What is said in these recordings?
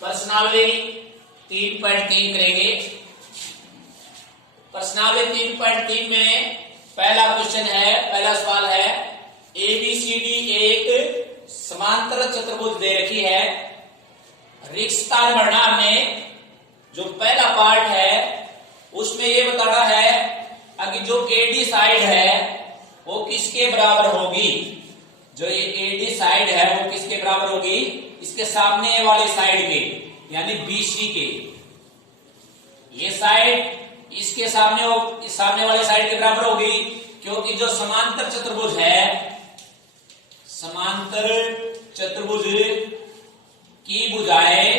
प्रश्नावली 3.3 करेंगे। प्रश्नावली 3.3 में पहला क्वेश्चन है, पहला सवाल है ABCD एक समांतर चतुर्भुज दे रखी है। रिक्तस्थान भरना में जो पहला पार्ट है उसमें ये बताना है कि जो AD साइड है वो किसके बराबर होगी। जो ये AD साइड है वो किसके बराबर होगी, इसके सामने वाली साइड के यानी BC के। ये साइड इसके सामने वाली साइड के बराबर होगी, क्योंकि जो समांतर चतुर्भुज है, समांतर चतुर्भुज की भुजाएं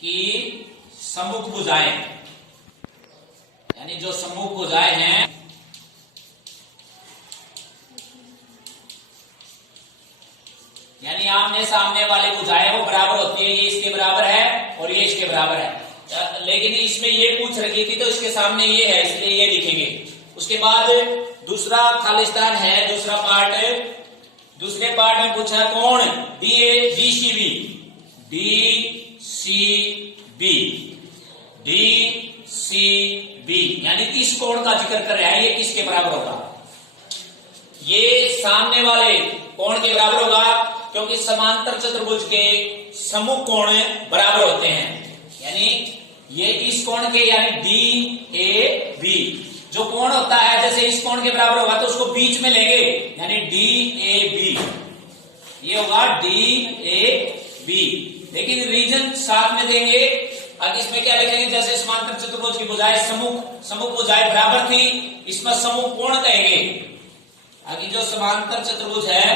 की सम्मुख भुजाएं यानी जो सम्मुख भुजाएं हैं यानी आमने सामने वाली भुजाएं वो बराबर होती है। ये इसके बराबर है और ये इसके बराबर है, लेकिन इसमें ये पूछ रखी थी तो इसके सामने ये है इसलिए ये लिखेंगे। उसके बाद दूसरा खालिस्तान है, दूसरा पार्ट। दूसरे पार्ट में पूछा कौन DCB यानी किस कोण का जिक्र कर रहा है, ये किसके बराबर होगा। ये सामने वाले कोण के बराबर होगा, क्योंकि समांतर चतुर्भुज के सम्मुख कोण बराबर होते हैं। यानी ये इस कोण के यानी DAB जो कोण होता है, जैसे इस कोण के बराबर होगा तो उसको बीच में लेंगे यानी DAB, ये होगा DAB। लेकिन रीजन साथ में देंगे। अब इसमें क्या लिखेंगे, जैसे समांतर चतुर्भुज की भुजाएं सम्मुख भुजाएं बराबर थी, इसमें सम्मुख कोण कहेंगे। आगे जो समांतर चतुर्भुज है,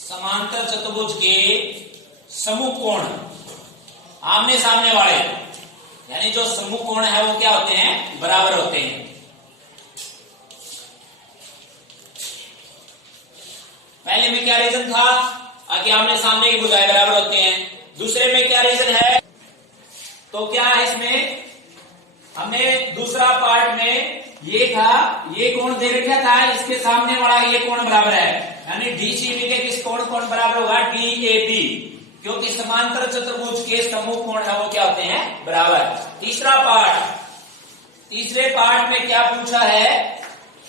समांतर चतुर्भुज के सम्मुख कोण आमने सामने वाले यानी जो सम्मुख कोण है वो क्या होते हैं, बराबर होते हैं। पहले में क्या रीजन था कि आमने सामने की भुजाएं बराबर होते हैं। दूसरे में क्या रीजन है, तो क्या है इसमें हमने दूसरा पार्ट में ये था, ये कोण दे रखा था, इसके सामने वाला ये कोण बराबर है यानी DCB के किस कोण बराबर होगा, DAB, क्योंकि समांतर चतुर्भुज के सम्मुख कोण है वो क्या होते हैं, बराबर। तीसरा पार्ट, तीसरे पार्ट में क्या पूछा है,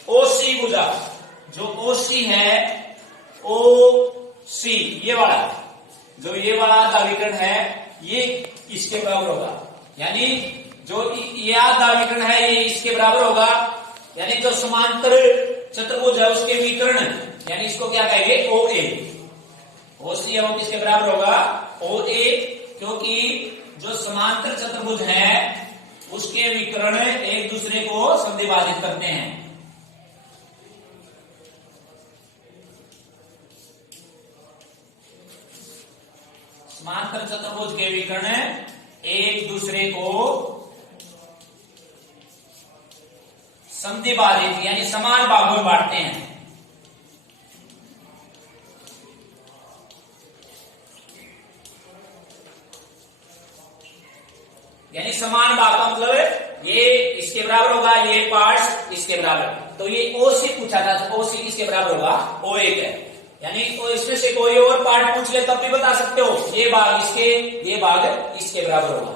OC भुजा। जो OC है, OC ये वाला, जो ये वाला दाविकर्ण है ये इसके बराबर होगा, यानी जो ये दाविकर्ण है ये इसके बराबर होगा। यानी जो समांतर चतुर्भुज है उसके विकर्ण यानी इसको क्या कहेंगे, OA। OC है वो किसके बराबर होगा, OA, क्योंकि जो समांतर चतुर्भुज है उसके विकर्ण एक दूसरे को संधिभाजित करते हैं। समांतर चतुर्भुज के विकर्ण एक दूसरे को संधिभाजित यानी समान भागों में बांटते हैं। यानी समान भाग का मतलब ये इसके बराबर होगा, ये पार्ट्स इसके बराबर। तो ये OC पूछा था, तो OC किसके बराबर होगा, OA है। यानी इसमें से कोई और पार्ट पूछ ले तब भी बता सकते हो, ये भाग इसके, ये भाग इसके बराबर होगा।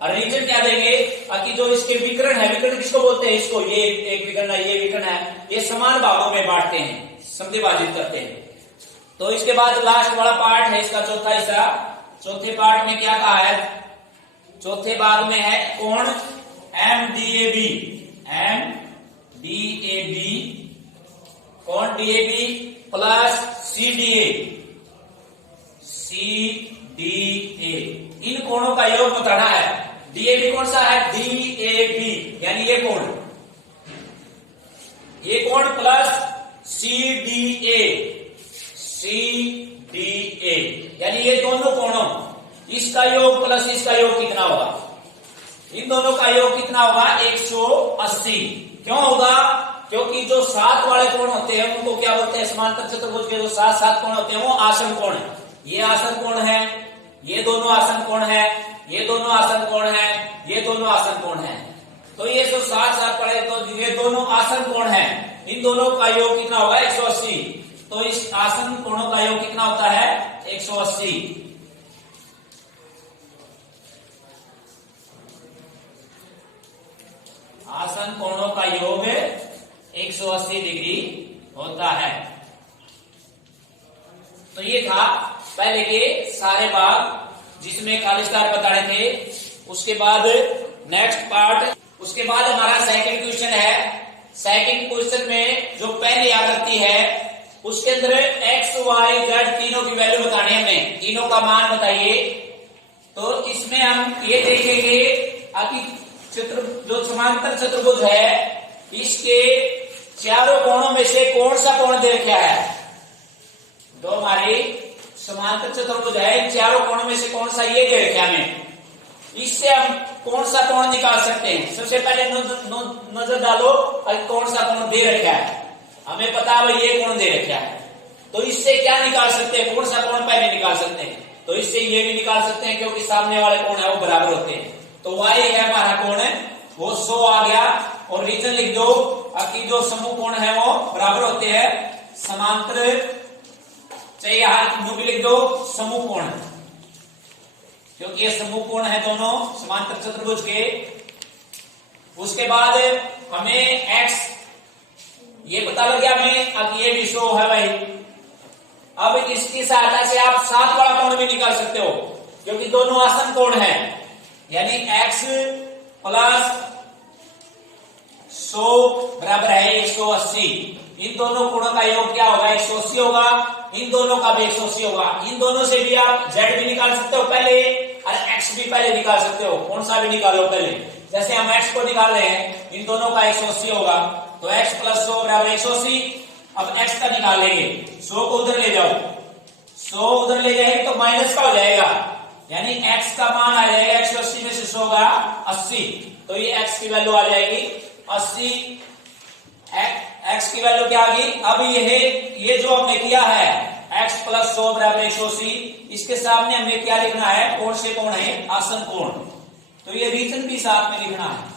और रीजन क्या देंगे कि जो इसके विकर्ण है, विकर्ण किसको बोलते हैं, इसको, ये एक विकर्ण है, ये विकर्ण है, ये समान भागों में बांटते हैं, संधिभाजित करते हैं। तो इसके बाद लास्ट वाला पार्ट है इसका चौथा हिस्सा। चौथे पार्ट में क्या कहा है, चौथे भाग में है कोण MDAB, कोण DAB प्लस CDA, इन कोणों का योग बताना है। DAB कौन सा है, DAB यानी ये कोण प्लस CDA यानी ये दोनों कोणों, इसका योग प्लस इसका योग कितना होगा, इन दोनों का योग कितना होगा, 180। क्यों होगा, क्योंकि जो सात वाले कोण होते हैं उनको क्या बोलते हैं, समांतर चतुर्भुज के जो सात कोण होते हैं वो आसन कोण है। ये आसन कोण है, ये दोनों आसन कोण है, ये दोनों आसन कोण है, ये दोनों आसन कोण है। तो ये जो साथ साथ पड़े तो ये दोनों आसन कोण है, इन दोनों का योग कितना होगा 180। तो इस आसन कोणों का योग कितना होता है 180। आसन कोणों का योग 180 डिग्री होता है। तो ये था पहले के सारे भाग जिसमें खाली स्टार बताने थे। उसके बाद नेक्स्ट पार्ट, उसके बाद हमारा सेकंड क्वेश्चन है। सेकंड क्वेश्चन में जो पहली आकृति है उसके अंदर एक्स वाई जेड तीनों की वैल्यू बतानी है हमें, तीनों का मान बताइए। तो इसमें हम ये देखेंगे कि चित्र जो समांतर चतुर्भुज है इसके चारों कोणों में से कौन सा कोण दे रखा है। जो हमारी समांतर चतुर्भुज है इन चारों कोणों में से कौन सा ये दे रखा है हमें, इससे हम कौन सा कोण निकाल सकते हैं। सबसे पहले नजर डालो कौन सा कोण दे रखा है, हमें पता है ये कोण दे रखा है। तो इससे क्या निकाल सकते हैं, कौन सा कोण पहले निकाल सकते हैं। तो इससे ये भी निकाल सकते हैं क्योंकि सामने वाले कोण है वो बराबर होते हैं। तो y है हमारा कोण वो 100 आ गया और रीजन लिख दो कि जो समूह कोण है वो बराबर होते हैं समांतर, चाहिए यहां भी लिख दो समूह कोण, क्योंकि ये समूह कोण है दोनों समांतर चतुर्भुज के। उसके बाद हमें x ये पता लग गया हमें, अब ये भी 100 है भाई। अब इसकी सहायता से आप साथ वाला कोण भी निकाल सकते हो क्योंकि दोनों आसन कोण है, यानी x प्लस 100 बराबर है 180। इन दोनों कोणों का योग क्या होगा 180 होगा, इन दोनों का भी 180 होगा। इन दोनों से भी आप z भी निकाल सकते हो पहले और x भी पहले निकाल सकते हो, कौन सा भी निकालो पहले। जैसे हम x को निकाल रहे हैं इन दोनों का 180 होगा, तो x प्लस 100 बराबर 180। अब x का निकाल लेंगे, 100 को उधर ले जाओ, 100 उधर ले जाएंगे तो माइनस का हो जाएगा, यानी x का मान आ जाएगा 180 में से 100 का 80। तो ये x की वैल्यू आ जाएगी 80। x की वैल्यू क्या आ गई। अब ये जो हमने किया है x प्लस 100 बराबर 180, इसके सामने हमें क्या लिखना है, कौन से कोण है आसन कोण। तो ये रीजन भी साथ में लिखना है,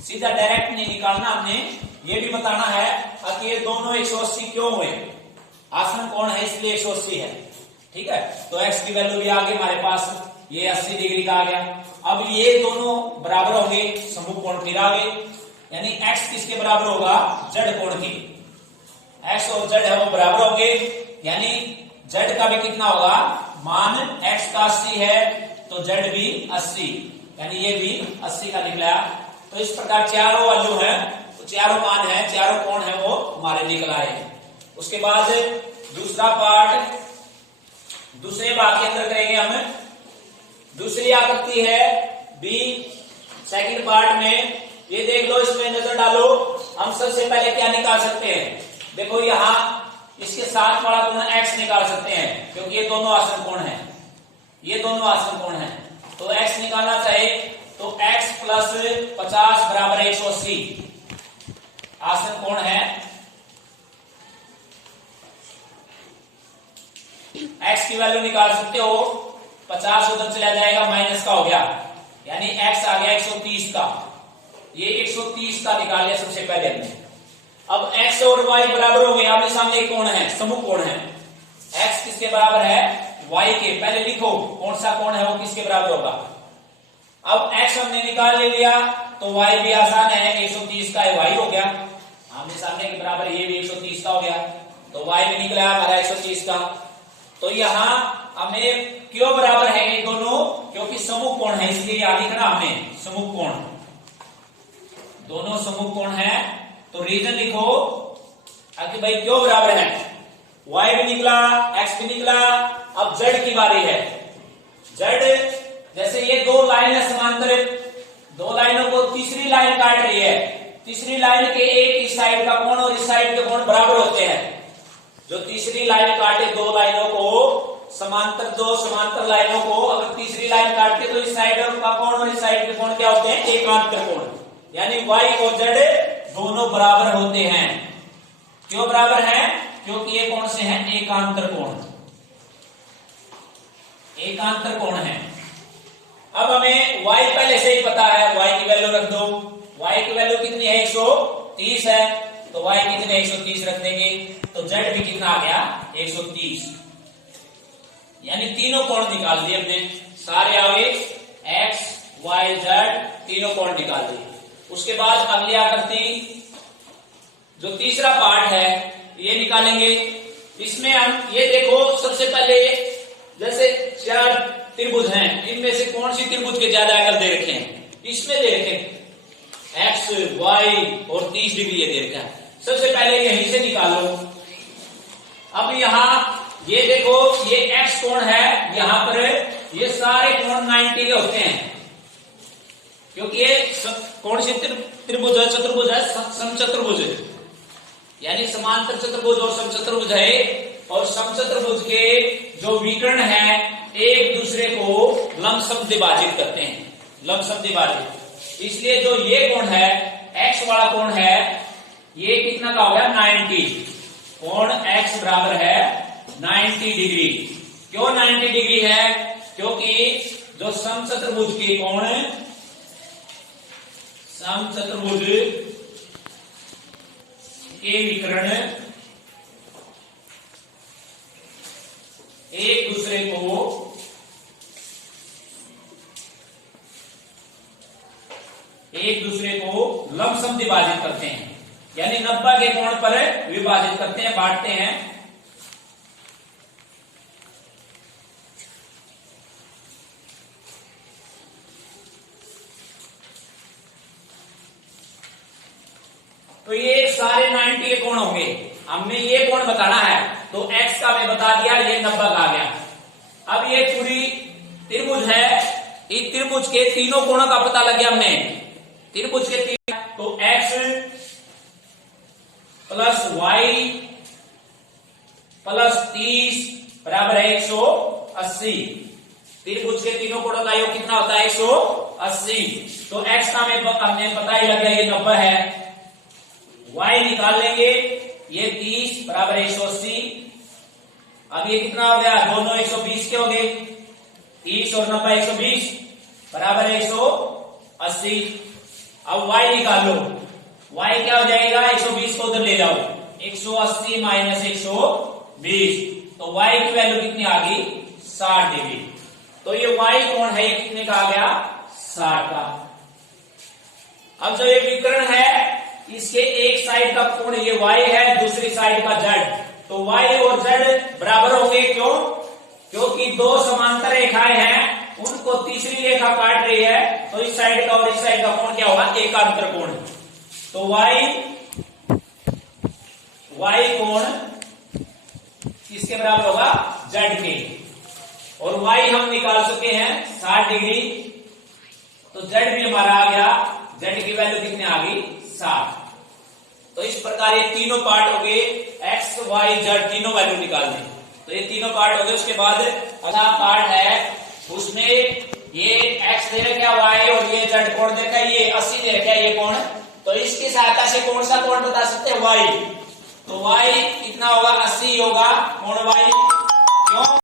सीधा डायरेक्ट नहीं निकालना, हमने ये भी बताना है कि ये दोनों 180 क्यों हुए, आसन कोण है इसलिए 180 है। ठीक है, तो x की वैल्यू भी आ गई हमारे पास, ये 80 डिग्री का आ गया। अब ये दोनों बराबर होंगे, समूह कोण फिर आ गए, यानी x किसके बराबर होगा z कोण के। x और z है वो बराबर होंगे, यानी z का भी कितना होगा मान, x का 80 है तो z भी 80, यानी ये भी 80 का निकला। तो इस प्रकार चारों वैल्यू है, तो चारों मान है, चारों कोण है वो हमारे निकल आए हैं। उसके बाद दूसरा पार्ट दूसरे भाग के अंदर करेंगे हम। दूसरी आकृति है बी, सेकंड पार्ट में ये देख लो, इसमें नजर डालो। हम सबसे पहले क्या निकाल सकते हैं, देखो यहां इसके साथ वाला कोण x निकाल सकते हैं क्योंकि ये दोनों आसन कोण है, ये दोनों आसन कोण है। तो x निकालना चाहिए, तो x प्लस 50 बराबर 180 आसन कोण है। x की वैल्यू निकाल सकते हो, 50 उधर चला जाएगा माइनस का हो गया, यानी x आ गया 130 का। ये 130 का निकाल लिया सबसे पहले हमने। अब x और y बराबर हो गए, आमने सामने एक कोण है, समूह कोण है। x किसके बराबर है y के, पहले लिखो कौन सा कोण है वो किसके बराबर होगा। अब x हमने निकाल ले लिया तो y भी आसान है, 130 का y हो गया, आमने सामने के बराबर ये भी 130 का हो गया, तो y भी निकला हमारा 130 का। तो यहां हमें क्यों बराबर है ये दोनों, क्योंकि समूह कोण है, इसलिए यहां लिखना हमें समूह कोण, दोनों समूह कोण है। तो रीजन लिखो कि भाई क्यों बराबर है, y भी निकला x भी निकला। अब z की बारी है, z जैसे ये दो लाइन है समांतर, दो लाइनों को तीसरी लाइन काट रही है, तीसरी लाइन के एक इस साइड का कोण और इस साइड के कोण बराबर होते हैं। जो तीसरी लाइन काटे दो लाइनों को समांतर, दो समांतर लाइनों को अगर तीसरी लाइन काटते तो इस साइड का कोण और इस साइड के कोण क्या होते हैं एकांतर कोण, यानी y और z दोनों बराबर होते हैं। क्यों बराबर हैं, क्योंकि ये कौन से हैं एकांतर कोण, एकांतर कोण है। अब हमें y पहले से ही पता है, y की वैल्यू रख दो। y की वैल्यू कितनी है? 130 है, तो y कितने 130 रख देंगे, तो z भी कितना आ गया? 130। यानी तीनों कोण निकाल दिए हमने, सारे आगे x y z तीनों कोण निकाल दिए। उसके बाद अगली आकृति जो तीसरा पार्ट है ये निकालेंगे। इसमें हम ये देखो, सबसे पहले जैसे 4 त्रिभुज हैं, इनमें से कौन सी त्रिभुज के ज्यादा एंगल दे रखे हैं? इसमें दे रखे x y और 30 डिग्री ये दे रखा है। सबसे पहले यहीं से निकालो। अब यहां ये देखो, ये x कोण है, यहां पर ये सारे कोण 90 के होते हैं, क्योंकि ये कौन सी त्रिभुज है? चतुर्भुज है, समचतुर्भुज है, यानी समांतर चतुर्भुज और समचतुर्भुज है। और समचतुर्भुज के जो विकर्ण है एक दूसरे को लंबसम द्विभाजित करते हैं, लंबसम द्विभाजित। इसलिए जो ये कोण है, x वाला कोण है, ये कितना का हो गया? 90। कोण x बराबर है 90 डिग्री। क्यों 90 डिग्री है? क्योंकि जो समचतुर्भुज के कोण, समचतुर्भुज के विकर्ण एक दूसरे को लंबसम विभाजित करते हैं, यानी 90 के कोण पर विभाजित करते हैं, बांटते हैं। तो ये सारे 90 के कोण होंगे। हमने ये कोण बताना है, तो x का मैं बता दिया, ये 90 का आ गया। अब ये पूरी त्रिभुज है, इस त्रिभुज के तीनों कोणों का पता लग गया हमने। त्रिभुज के तीन, तो x प्लस y प्लस 30 बराबर है 180। त्रिभुज के तीनों कोणों का योग कितना होता है? 180। तो x का हमने पता ही लग गया, ये 90 है। y निकाल लेंगे, ये 30 बराबर 180। अब ये कितना हो गया? दोनों 120 के हो गए, 30 और 90 120 बराबर 180। अब y निकाल लो, y क्या हो जाएगा? 120 को उधर ले जाओ, 180 माइनस 120, तो y की वैल्यू कितनी आ गई? 60 डिग्री। तो ये y कोण है, ये कितने का आ गया? 60 का। अब जो ये विकर्ण है, इसके एक साइड का कोण ये y है, दूसरी साइड का z, तो y और z बराबर होंगे। क्यों? क्योंकि दो समांतर रेखाएं हैं, उनको तीसरी रेखा काट रही है, तो इस साइड का और इस साइड का कोण क्या होगा? एकांतर कोण। तो y कोण किसके बराबर होगा? z के। और y हम निकाल चुके हैं 60 डिग्री, तो z भी हमारा आ गया, z की वैल्यू कितने आ गई? 60। तो इस प्रकार ये तीनों पार्ट हो गए, x y z तीनों वैल्यू निकाल दें। तो ये तीनों पार्ट हो गए। उसके बाद अगला पार्ट है, उसमें ये x दे रखा है, y और ये z कोण दे रखा है, ये 80 दे रखा है ये कोण। तो इसकी सहायता से कौन सा कोण बता सकते हैं? y। तो y कितना होगा? 80 होगा कोण y। क्यों?